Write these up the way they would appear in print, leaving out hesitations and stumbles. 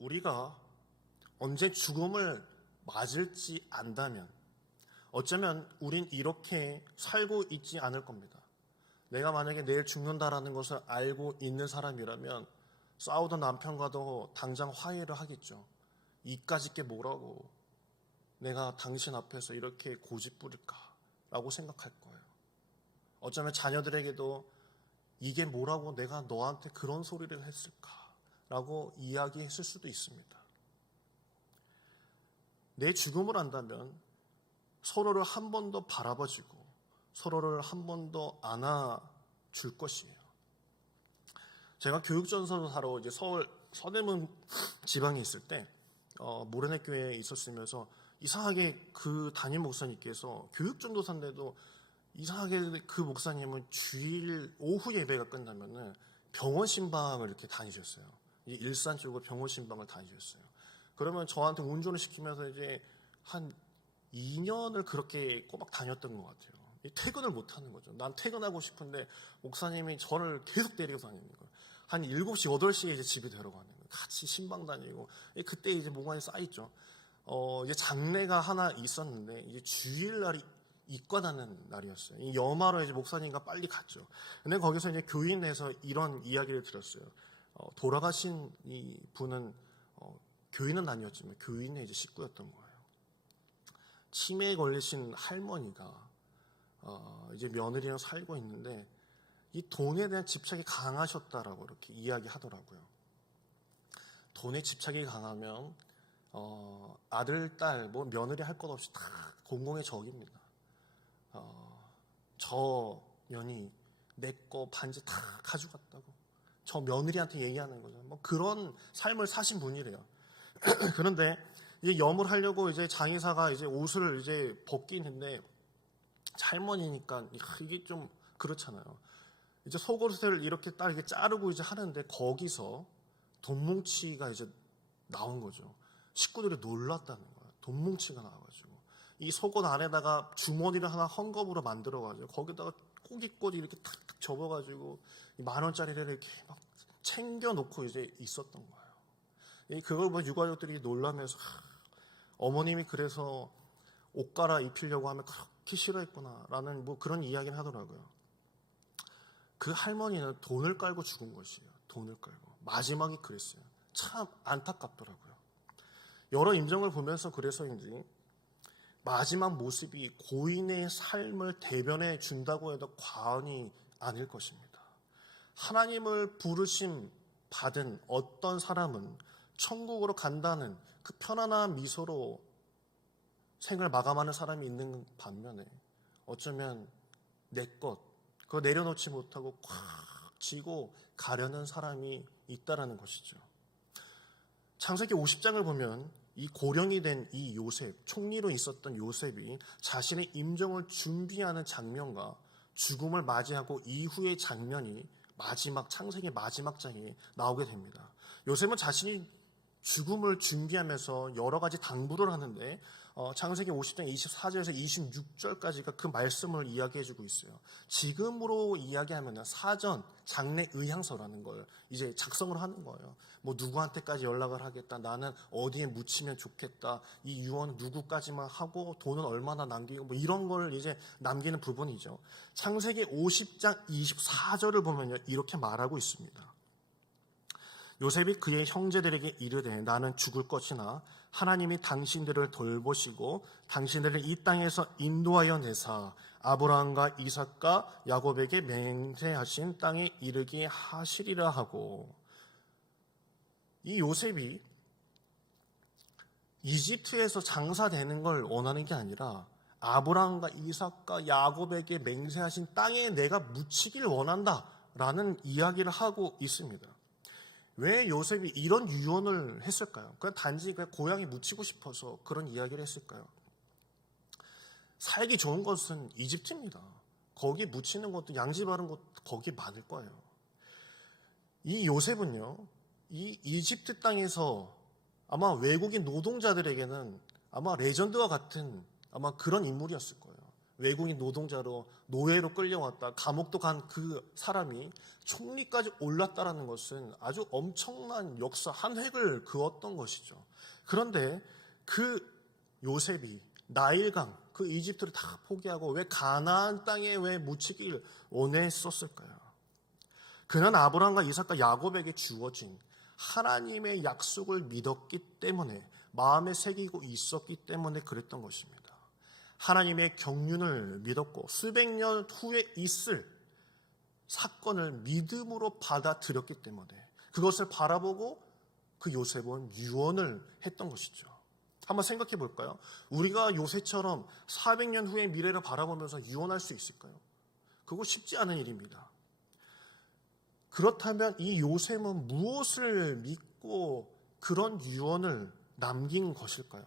우리가 언제 죽음을 맞을지 안다면 어쩌면 우린 이렇게 살고 있지 않을 겁니다. 내가 만약에 내일 죽는다라는 것을 알고 있는 사람이라면 싸우던 남편과도 당장 화해를 하겠죠. 이까짓 게 뭐라고 내가 당신 앞에서 이렇게 고집부릴까라고 생각할 거예요. 어쩌면 자녀들에게도 이게 뭐라고 내가 너한테 그런 소리를 했을까라고 이야기했을 수도 있습니다. 내 죽음을 안다면 서로를 한 번 더 바라봐주고 서로를 한 번 더 안아줄 것이에요. 제가 교육전도사로 이제 서울 서대문 지방에 있을 때 모래내 교회에 있었으면서 이상하게 그 담임 목사님께서 교육전도사인데도 이상하게 그 목사님은 주일 오후 예배가 끝나면은 병원 신방을 이렇게 다니셨어요. 일산 쪽으로 병원 신방을 다니셨어요. 그러면 저한테 운전을 시키면서 이제 한 2년을 그렇게 꼬박 다녔던 것 같아요. 퇴근을 못 하는 거죠. 난 퇴근하고 싶은데 목사님이 저를 계속 데리고 다니는 거예요. 한 7시, 8시에 이제 집에 데려가는 거예요. 같이 신방 다니고. 그때 이제 몽환이 쌓였죠. 이제 장례가 하나 있었는데 이제 주일날이 입관하는 날이었어요. 여마로 이제 목사님과 빨리 갔죠. 근데 거기서 이제 교인에서 이런 이야기를 들었어요. 돌아가신 이 분은 교인은 아니었지만 교인의 이제 식구였던 거예요. 치매에 걸리신 할머니가 이제 며느리랑 살고 있는데 이 돈에 대한 집착이 강하셨다라고 이렇게 이야기하더라고요. 돈에 집착이 강하면 아들, 딸, 뭐 며느리 할 것 없이 다 공공의 적입니다. 저 년이 내 거 반지 다 가져갔다고 저 며느리한테 얘기하는 거죠. 뭐 그런 삶을 사신 분이래요. 그런데 이제 염을 하려고 이제 장의사가 이제 옷을 이제 벗긴 했는데 할머니니까 이게 좀 그렇잖아요. 이제 속옷을 이렇게 딱 이렇게 자르고 이제 하는데 거기서 돈뭉치가 이제 나온 거죠. 식구들이 놀랐다는 거예요. 돈뭉치가 나와가지고 이 속옷 안에다가 주머니를 하나 헝겊으로 만들어가지고 거기다가 꼬깃꼬깃 이렇게 탁탁 접어가지고 10,000원짜리를 이렇게 막 챙겨놓고 이제 있었던 거예요. 그걸 보고 유가족들이 놀라면서 어머님이 그래서 옷 갈아입히려고 하면 그렇게 싫어했구나라는 뭐 그런 이야기를 하더라고요. 그 할머니는 돈을 깔고 죽은 것이에요. 돈을 깔고. 마지막이 그랬어요. 참 안타깝더라고요. 여러 임정을 보면서 그래서인지 마지막 모습이 고인의 삶을 대변해 준다고 해도 과언이 아닐 것입니다. 하나님을 부르심 받은 어떤 사람은 천국으로 간다는 그 편안한 미소로 생을 마감하는 사람이 있는 반면에 어쩌면 내 것 그거 내려놓지 못하고 꽉 쥐고 가려는 사람이 있다라는 것이죠. 창세기 50장을 보면 이 고령이 된 이 요셉, 총리로 있었던 요셉이 자신의 임종을 준비하는 장면과 죽음을 맞이하고 이후의 장면이 창세기 마지막 장에 나오게 됩니다. 요셉은 자신이 죽음을 준비하면서 여러 가지 당부를 하는데 창세기 50장 24절에서 26절까지가 그 말씀을 이야기해주고 있어요. 지금으로 이야기하면 사전 장례 의향서라는 걸 이제 작성을 하는 거예요. 뭐 누구한테까지 연락을 하겠다. 나는 어디에 묻히면 좋겠다. 이 유언은 누구까지만 하고 돈은 얼마나 남기고 뭐 이런 걸 이제 남기는 부분이죠. 창세기 50장 24절을 보면요 이렇게 말하고 있습니다. 요셉이 그의 형제들에게 이르되 나는 죽을 것이나 하나님이 당신들을 돌보시고 당신들을 이 땅에서 인도하여 내사 아브라함과 이삭과 야곱에게 맹세하신 땅에 이르게 하시리라 하고, 이 요셉이 이집트에서 장사되는 걸 원하는 게 아니라 아브라함과 이삭과 야곱에게 맹세하신 땅에 내가 묻히길 원한다라는 이야기를 하고 있습니다. 왜 요셉이 이런 유언을 했을까요? 그냥 단지 고향에 묻히고 싶어서 그런 이야기를 했을까요? 살기 좋은 것은 이집트입니다. 거기 묻히는 것도 양지 바른 곳 거기 많을 거예요. 이 요셉은요, 이 이집트 땅에서 아마 외국인 노동자들에게는 아마 레전드와 같은 아마 그런 인물이었을 거예요. 외국인 노동자로 노예로 끌려왔다 감옥도 간 그 사람이 총리까지 올랐다라는 것은 아주 엄청난 역사 한 획을 그었던 것이죠. 그런데 그 요셉이 나일강 그 이집트를 다 포기하고 왜 가나안 땅에 왜 묻히길 원했었을까요? 그는 아브라함과 이삭과 야곱에게 주어진 하나님의 약속을 믿었기 때문에 마음에 새기고 있었기 때문에 그랬던 것입니다. 하나님의 경륜을 믿었고 수백 년 후에 있을 사건을 믿음으로 받아들였기 때문에 그것을 바라보고 그 요셉은 유언을 했던 것이죠. 한번 생각해 볼까요? 우리가 요셉처럼 400년 후의 미래를 바라보면서 유언할 수 있을까요? 그거 쉽지 않은 일입니다. 그렇다면 이 요셉은 무엇을 믿고 그런 유언을 남긴 것일까요?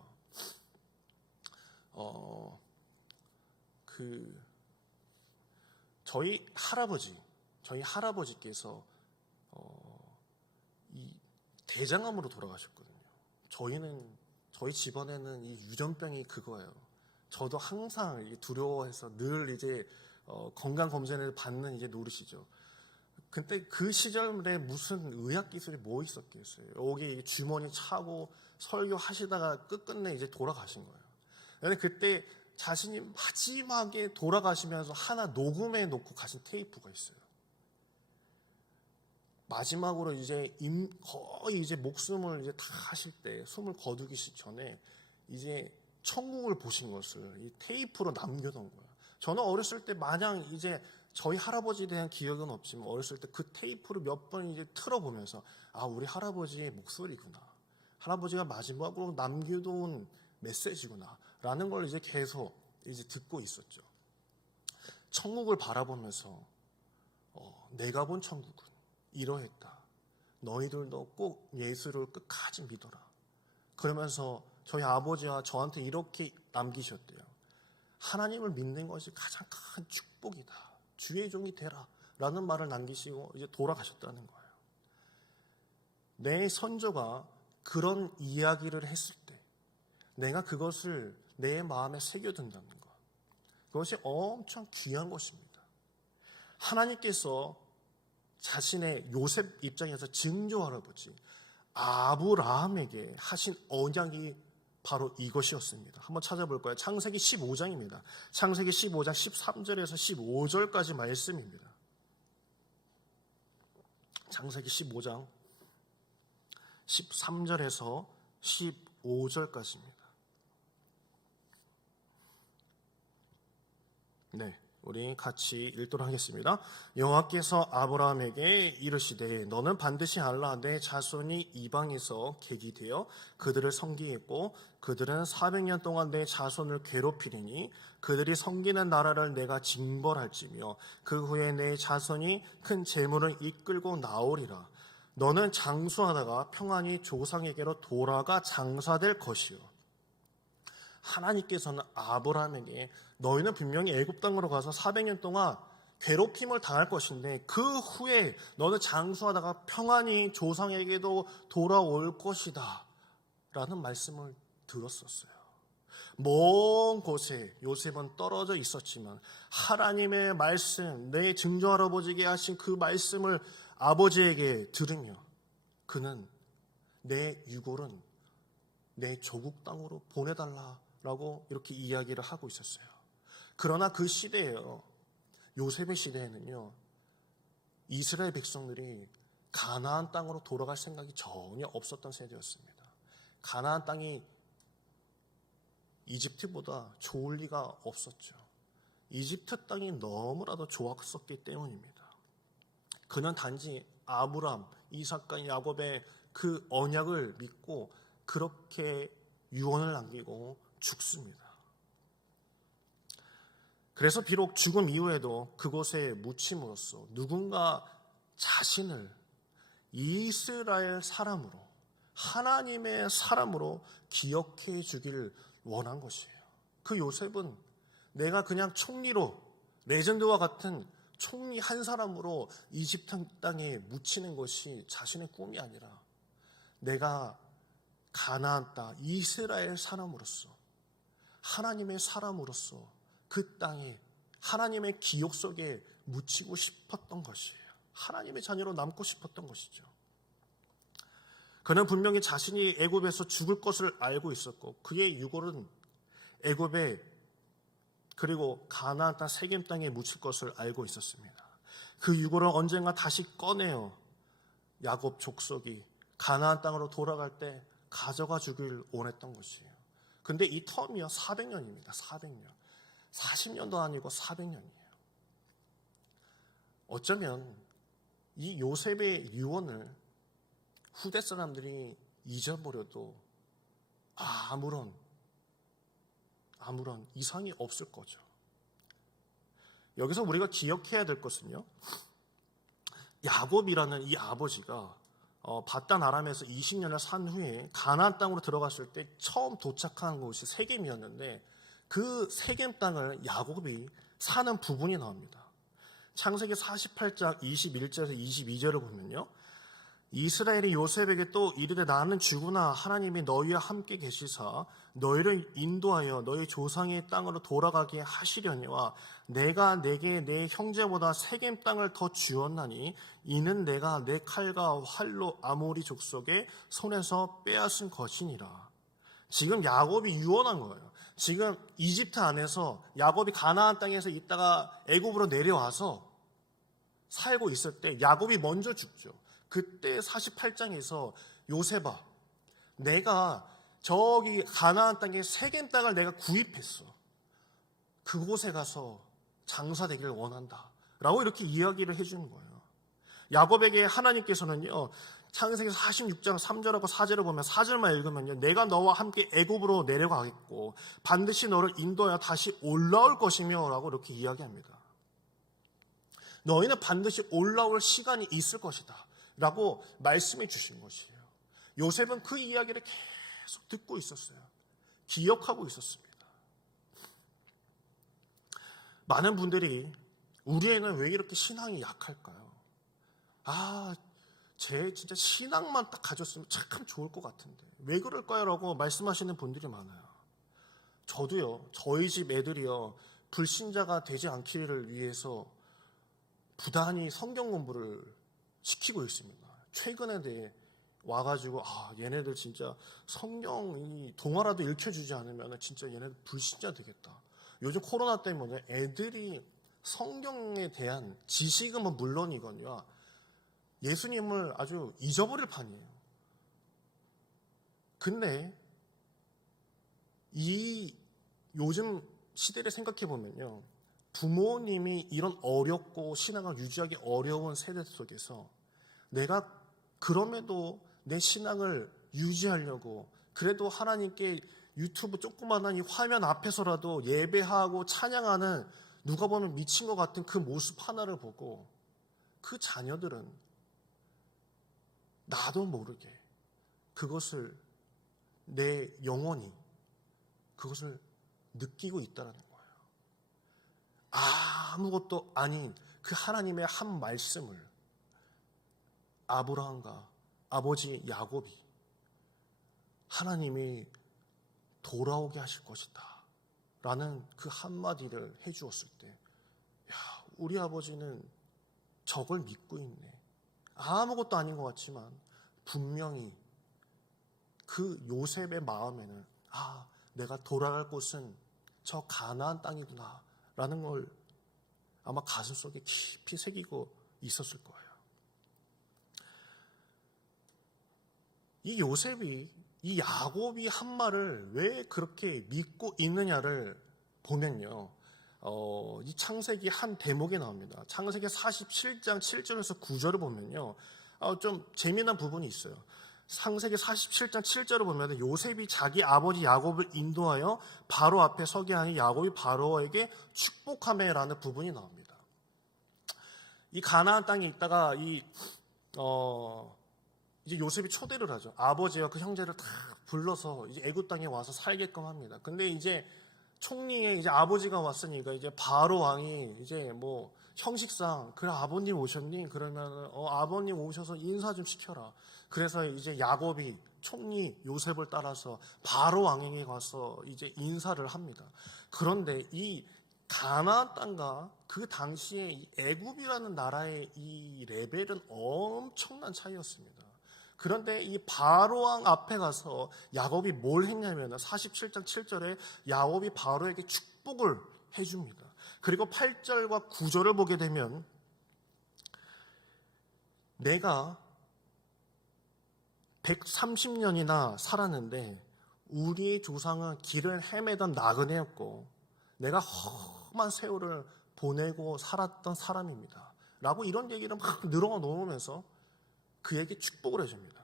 저희 할아버지께서 이 대장암으로 돌아가셨거든요. 저희 집안에는 이 유전병이 그거예요. 저도 항상 두려워해서 늘 이제 건강 검진을 받는 이제 노릇이죠. 근데 그 시절에 무슨 의학 기술이 뭐 있었겠어요? 여기 주머니 차고 설교하시다가 끝끝내 이제 돌아가신 거예요. 근데 그때 자신이 마지막에 돌아가시면서 하나 녹음해 놓고 가신 테이프가 있어요. 마지막으로 이제 거의 이제 목숨을 이제 다 하실 때 숨을 거두기 전에 이제 천국을 보신 것을 이 테이프로 남겨놓은 거예요. 저는 어렸을 때 마냥 이제 저희 할아버지에 대한 기억은 없지만 어렸을 때 그 테이프를 몇 번 이제 틀어보면서 아, 우리 할아버지의 목소리구나. 할아버지가 마지막으로 남겨둔 메시지구나. 라는 걸 이제 계속 이제 듣고 있었죠. 천국을 바라보면서 내가 본 천국은 이러했다. 너희들도 꼭 예수를 끝까지 믿어라. 그러면서 저희 아버지와 저한테 이렇게 남기셨대요. 하나님을 믿는 것이 가장 큰 축복이다. 주의 종이 되라. 라는 말을 남기시고 이제 돌아가셨다는 거예요. 내 선조가 그런 이야기를 했을 때 내가 그것을 내 마음에 새겨둔다는 것. 그것이 엄청 귀한 것입니다. 하나님께서 자신의 요셉 입장에서 증조 할아버지 아브라함에게 하신 언약이 바로 이것이었습니다. 한번 찾아볼까요? 창세기 15장입니다. 창세기 15장 13절에서 15절까지 말씀입니다. 창세기 15장 13절에서 15절까지입니다. 네, 우리 같이 읽도록 하겠습니다. 여호와께서 아브라함에게 이르시되 너는 반드시 알라. 내 자손이 이방에서 객이 되어 그들을 섬기겠고 그들은 400년 동안 내 자손을 괴롭히리니 그들이 섬기는 나라를 내가 징벌할지며 그 후에 내 자손이 큰 재물을 이끌고 나오리라. 너는 장수하다가 평안히 조상에게로 돌아가 장사될 것이요. 하나님께서는 아브라함에게 너희는 분명히 애굽 땅으로 가서 400년 동안 괴롭힘을 당할 것인데 그 후에 너는 장수하다가 평안히 조상에게도 돌아올 것이다 라는 말씀을 들었었어요. 먼 곳에 요셉은 떨어져 있었지만 하나님의 말씀, 내 증조 할아버지에게 하신 그 말씀을 아버지에게 들으며 그는 내 유골은 내 조국 땅으로 보내달라라고 이렇게 이야기를 하고 있었어요. 그러나 그 시대에요, 요셉의 시대에는요, 이스라엘 백성들이 가나안 땅으로 돌아갈 생각이 전혀 없었던 세대였습니다. 가나안 땅이 이집트보다 좋을 리가 없었죠. 이집트 땅이 너무나도 좋았었기 때문입니다. 그는 단지 아브람, 이삭과 야곱의 그 언약을 믿고 그렇게 유언을 남기고 죽습니다. 그래서 비록 죽음 이후에도 그곳에 묻힘으로써 누군가 자신을 이스라엘 사람으로, 하나님의 사람으로 기억해 주길 원한 것이에요. 그 요셉은 내가 그냥 총리로, 레전드와 같은 총리 한 사람으로 이집트 땅에 묻히는 것이 자신의 꿈이 아니라 내가 가나안 땅 이스라엘 사람으로서, 하나님의 사람으로서 그 땅에 하나님의 기억 속에 묻히고 싶었던 것이에요. 하나님의 자녀로 남고 싶었던 것이죠. 그는 분명히 자신이 애굽에서 죽을 것을 알고 있었고 그의 유골은 애굽에 그리고 가나안 땅 세겜 땅에 묻힐 것을 알고 있었습니다. 그 유골을 언젠가 다시 꺼내어 야곱 족속이 가나안 땅으로 돌아갈 때 가져가 주길 원했던 것이에요. 근데 이 텀이요 400년입니다. 400년. 40년도 아니고 400년이에요. 어쩌면 이 요셉의 유언을 후대 사람들이 잊어버려도 아무런 이상이 없을 거죠. 여기서 우리가 기억해야 될 것은요, 야곱이라는 이 아버지가 바단 아람에서 20년을 산 후에 가나안 땅으로 들어갔을 때 처음 도착한 곳이 세겜이었는데 그 세겜 땅을 야곱이 사는 부분이 나옵니다. 창세기 48장 21절에서 22절을 보면요, 이스라엘이 요셉에게 또 이르되 나는 죽으나 하나님이 너희와 함께 계시사 너희를 인도하여 너희 조상의 땅으로 돌아가게 하시려니와 내가 내게 내 형제보다 세겜 땅을 더 주었나니 이는 내가 내 칼과 활로 아모리 족속의 손에서 빼앗은 것이니라. 지금 야곱이 유언한 거예요. 지금 이집트 안에서 야곱이 가나안 땅에서 있다가 애굽으로 내려와서 살고 있을 때 야곱이 먼저 죽죠. 그때 48장에서 요셉아, 내가 저기 가나안 땅에 세겜 땅을 내가 구입했어. 그곳에 가서 장사되기를 원한다 라고 이렇게 이야기를 해주는 거예요. 야곱에게 하나님께서는요, 창세기 46장 3절하고 4절을 보면 4절만 읽으면요, 내가 너와 함께 애굽으로 내려가겠고 반드시 너를 인도하여 다시 올라올 것이며 라고 이렇게 이야기합니다. 너희는 반드시 올라올 시간이 있을 것이다 라고 말씀해 주신 것이에요. 요셉은 그 이야기를 계속 듣고 있었어요. 기억하고 있었습니다. 많은 분들이 우리 애는 왜 이렇게 신앙이 약할까요? 쟤 진짜 신앙만 딱 가졌으면 참 좋을 것 같은데 왜 그럴까요? 라고 말씀하시는 분들이 많아요. 저도요, 저희 집 애들이요, 불신자가 되지 않기를 위해서 부단히 성경 공부를 시키고 있습니다. 최근에 와가지고 얘네들 진짜 성경 동화라도 읽혀주지 않으면 진짜 얘네들 불신자 되겠다. 요즘 코로나 때문에 애들이 성경에 대한 지식은 뭐 물론이거니와 예수님을 아주 잊어버릴 판이에요. 근데 이 요즘 시대를 생각해 보면요, 부모님이 이런 어렵고 신앙을 유지하기 어려운 세대 속에서 내가 그럼에도 내 신앙을 유지하려고 그래도 하나님께 유튜브 조그마한 이 화면 앞에서라도 예배하고 찬양하는, 누가 보면 미친 것 같은 그 모습 하나를 보고 그 자녀들은 나도 모르게 그것을 내 영혼이 그것을 느끼고 있다는 거예요. 아무것도 아닌 그 하나님의 한 말씀을 아브라함과 아버지 야곱이 하나님이 돌아오게 하실 것이다 라는 그 한마디를 해주었을 때, 우리 아버지는 저걸 믿고 있네. 아무것도 아닌 것 같지만 분명히 그 요셉의 마음에는 내가 돌아갈 곳은 저 가나안 땅이구나 라는 걸 아마 가슴속에 깊이 새기고 있었을 거예요. 이 요셉이, 이 야곱이 한 말을 왜 그렇게 믿고 있느냐를 보면요, 이 창세기 한 대목에 나옵니다. 창세기 47장 7절에서 9절을 보면요, 좀 재미난 부분이 있어요. 창세기 47장 7절을 보면 요셉이 자기 아버지 야곱을 인도하여 바로 앞에 서게 하니 야곱이 바로에게 축복하매라는 부분이 나옵니다. 이 가나안 땅에 있다가 이제 요셉이 초대를 하죠. 아버지와 그 형제를 다 불러서 이제 애굽 땅에 와서 살게끔 합니다. 근데 이제 총리의 이제 아버지가 왔으니까 이제 바로 왕이 이제 뭐 형식상, 그래 아버님 오셨니? 그러면 아버님 오셔서 인사 좀 시켜라. 그래서 이제 야곱이 총리 요셉을 따라서 바로 왕에게 가서 이제 인사를 합니다. 그런데 이 가나안 땅과 그 당시에 이 애굽이라는 나라의 이 레벨은 엄청난 차이였습니다. 그런데 이 바로왕 앞에 가서 야곱이 뭘 했냐면 47장 7절에 야곱이 바로에게 축복을 해줍니다. 그리고 8절과 9절을 보게 되면 내가 130년이나 살았는데 우리의 조상은 길을 헤매던 나그네였고 내가 험한 세월을 보내고 살았던 사람입니다. 라고 이런 얘기를 막 늘어놓으면서 그에게 축복을 해줍니다.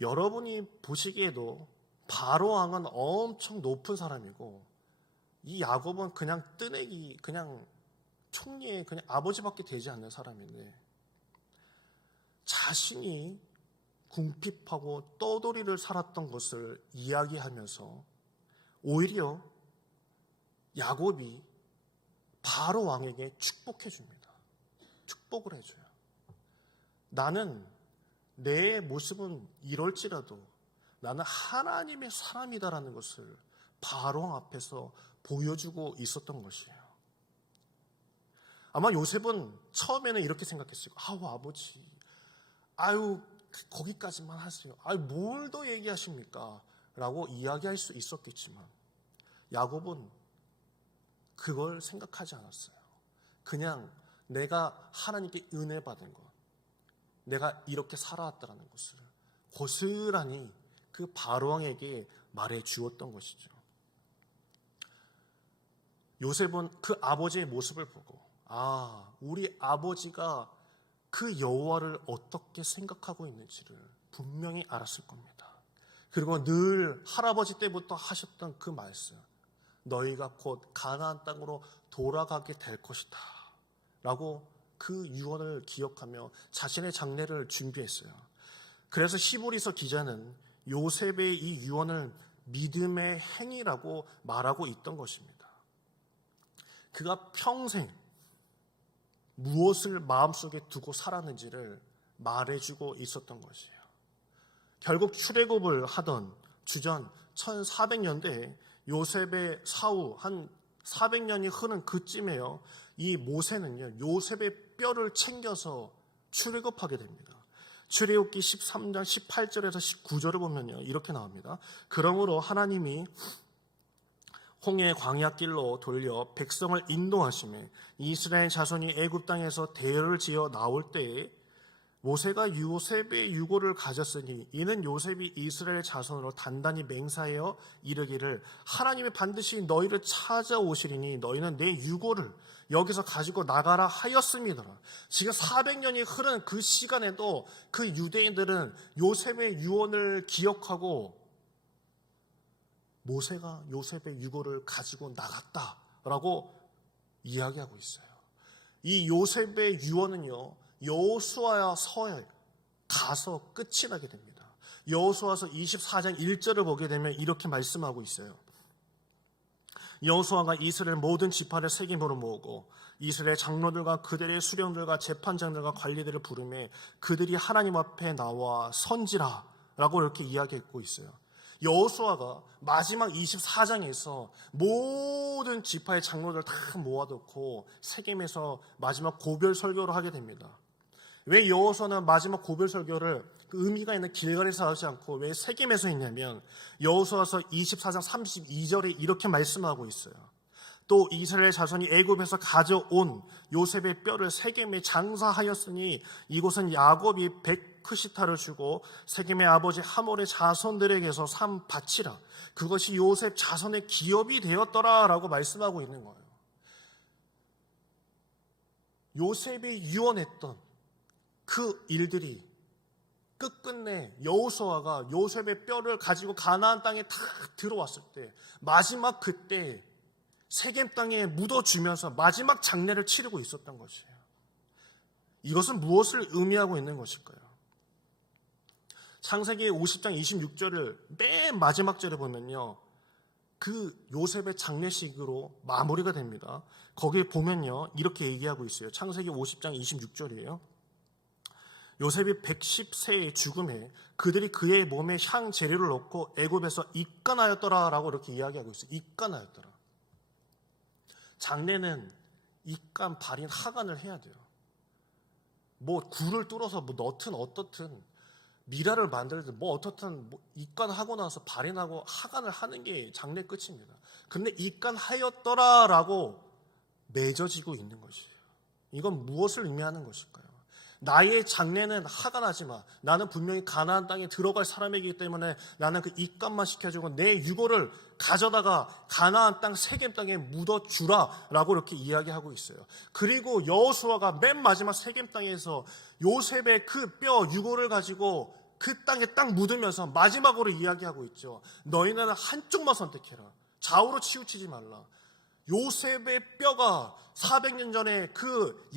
여러분이 보시기에도 바로왕은 엄청 높은 사람이고 이 야곱은 그냥 뜨내기, 그냥 총리의 그냥 아버지밖에 되지 않는 사람인데 자신이 궁핍하고 떠돌이를 살았던 것을 이야기하면서 오히려 야곱이 바로 왕에게 축복해 줍니다. 축복을 해줘요. 나는 내 모습은 이럴지라도 나는 하나님의 사람이다라는 것을 바로 왕 앞에서 보여주고 있었던 것이에요. 아마 요셉은 처음에는 이렇게 생각했어요. 아우 아버지, 아유 거기까지만 하세요. 아유 뭘 더 얘기하십니까? 라고 이야기할 수 있었겠지만 야곱은 그걸 생각하지 않았어요. 그냥 내가 하나님께 은혜 받은 것, 내가 이렇게 살아왔다는 것을 고스란히 그 바로왕에게 말해 주었던 것이죠. 요셉은 그 아버지의 모습을 보고 우리 아버지가 그 여호와를 어떻게 생각하고 있는지를 분명히 알았을 겁니다. 그리고 늘 할아버지 때부터 하셨던 그 말씀, 너희가 곧 가나안 땅으로 돌아가게 될 것이다 라고 그 유언을 기억하며 자신의 장례를 준비했어요. 그래서 히브리서 기자는 요셉의 이 유언을 믿음의 행위라고 말하고 있던 것입니다. 그가 평생 무엇을 마음속에 두고 살았는지를 말해주고 있었던 것이에요. 결국 출애굽을 하던 주전 1400년대에 요셉의 사후 한 400년이 흐른 그쯤에요. 이 모세는요, 요셉의 뼈를 챙겨서 출애굽하게 됩니다. 출애굽기 13장 18절에서 19절을 보면요, 이렇게 나옵니다. 그러므로 하나님이 홍해 광야 길로 돌려 백성을 인도하시매 이스라엘 자손이 애굽 땅에서 대열을 지어 나올 때에 모세가 요셉의 유고를 가졌으니 이는 요셉이 이스라엘 자손으로 단단히 맹세하여 이르기를 하나님이 반드시 너희를 찾아오시리니 너희는 내 유고를 여기서 가지고 나가라 하였습니다. 지금 400년이 흐른 그 시간에도 그 유대인들은 요셉의 유언을 기억하고 모세가 요셉의 유고를 가지고 나갔다라고 이야기하고 있어요. 이 요셉의 유언은요, 여호수아서에 가서 끝이 나게 됩니다. 여호수아서 24장 1절을 보게 되면 이렇게 말씀하고 있어요. 여호수아가 이스라엘 모든 지파를 세겜으로 모으고 이스라엘 장로들과 그들의 수령들과 재판장들과 관리들을 부르매 그들이 하나님 앞에 나와 선지라 라고 이렇게 이야기하고 있어요. 여호수아가 마지막 24장에서 모든 지파의 장로들 다 모아놓고 세겜에서 마지막 고별 설교를 하게 됩니다. 왜 여호수아는 마지막 고별 설교를 그 의미가 있는 길갈에서 하지 않고 왜 세겜에서 했냐면 여호수아서 24장 32절에 이렇게 말씀하고 있어요. 또 이스라엘 자손이 애굽에서 가져온 요셉의 뼈를 세겜에 장사하였으니 이곳은 야곱이 백크시타를 주고 세겜의 아버지 하몰의 자손들에게서 산 밭이라 그것이 요셉 자손의 기업이 되었더라라고 말씀하고 있는 거예요. 요셉이 유언했던 그 일들이 끝끝내 여호수아가 요셉의 뼈를 가지고 가나안 땅에 다 들어왔을 때 마지막 그때 세겜 땅에 묻어주면서 마지막 장례를 치르고 있었던 것이에요. 이것은 무엇을 의미하고 있는 것일까요? 창세기 50장 26절을 맨 마지막 절에 보면요, 그 요셉의 장례식으로 마무리가 됩니다. 거기에 보면요 이렇게 얘기하고 있어요. 창세기 50장 26절이에요. 요셉이 110세의 죽음에 그들이 그의 몸에 향 재료를 넣고 애굽에서 입간하였더라라고 이렇게 이야기하고 있어요. 입간하였더라. 장례는 입간, 발인, 하간을 해야 돼요. 뭐 굴을 뚫어서 뭐 넣든 어떻든 미라를 만들든 뭐 어떻든 뭐 입간하고 나서 발인하고 하간을 하는 게 장례 끝입니다. 그런데 입간하였더라라고 맺어지고 있는 것이에요. 이건 무엇을 의미하는 것일까요? 나의 장래는 하간하지 마. 나는 분명히 가나안 땅에 들어갈 사람이기 때문에 나는 그 입간만 시켜주고 내 유고를 가져다가 가나안 땅 세겜 땅에 묻어주라라고 이렇게 이야기하고 있어요. 그리고 여호수아가 맨 마지막 세겜 땅에서 요셉의 그 뼈 유고를 가지고 그 땅에 딱 묻으면서 마지막으로 이야기하고 있죠. 너희는 한쪽만 선택해라. 좌우로 치우치지 말라. 요셉의 뼈가 400년 전에 그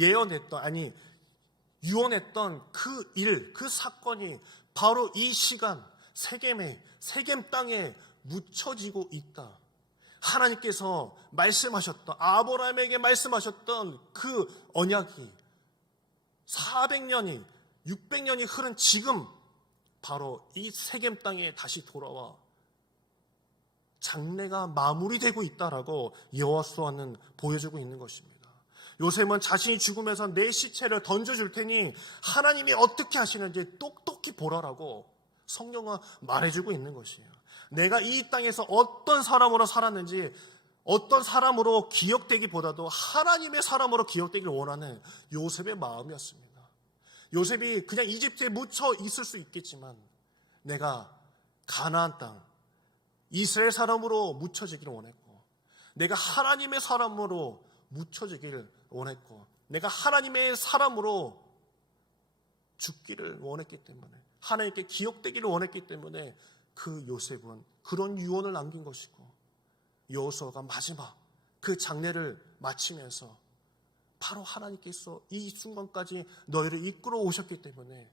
유언했던 그 일, 그 사건이 바로 이 시간 세겜 땅에 묻혀지고 있다. 하나님께서 말씀하셨던, 아브라함에게 말씀하셨던 그 언약이 400년이 600년이 흐른 지금 바로 이 세겜 땅에 다시 돌아와 장래가 마무리되고 있다라고 여호수아는 보여주고 있는 것입니다. 요셉은 자신이 죽으면서 내 시체를 던져줄 테니 하나님이 어떻게 하시는지 똑똑히 보라라고 성경은 말해주고 있는 것이에요. 내가 이 땅에서 어떤 사람으로 살았는지 어떤 사람으로 기억되기보다도 하나님의 사람으로 기억되기를 원하는 요셉의 마음이었습니다. 요셉이 그냥 이집트에 묻혀 있을 수 있겠지만 내가 가나안 땅 이스라엘 사람으로 묻혀지기를 원했고 내가 하나님의 사람으로 묻혀지기를 원했고 내가 하나님의 사람으로 죽기를 원했기 때문에 하나님께 기억되기를 원했기 때문에 그 요셉은 그런 유언을 남긴 것이고 여호수아가 마지막 그 장례를 마치면서 바로 하나님께서 이 순간까지 너희를 이끌어 오셨기 때문에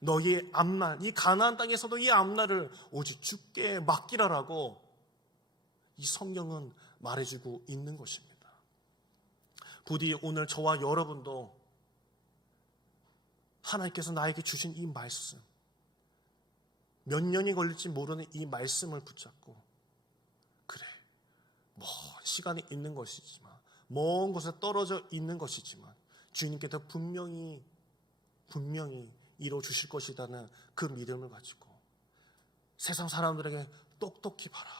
너희의 앞날, 이 가나안 땅에서도 이 앞날을 오직 주께 맡기라라고 이 성경은 말해주고 있는 것입니다. 부디 오늘 저와 여러분도 하나님께서 나에게 주신 이 말씀, 몇 년이 걸릴지 모르는 이 말씀을 붙잡고 그래, 시간이 있는 것이지만 먼 곳에 떨어져 있는 것이지만 주님께서 분명히 이루어주실 것이라는 그 믿음을 가지고 세상 사람들에게 똑똑히 봐라.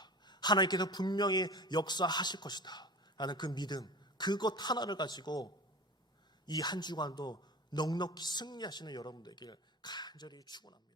하나님께서 분명히 역사하실 것이다 라는 그 믿음, 그것 하나를 가지고 이 한 주간도 넉넉히 승리하시는 여러분들에게 간절히 축원합니다.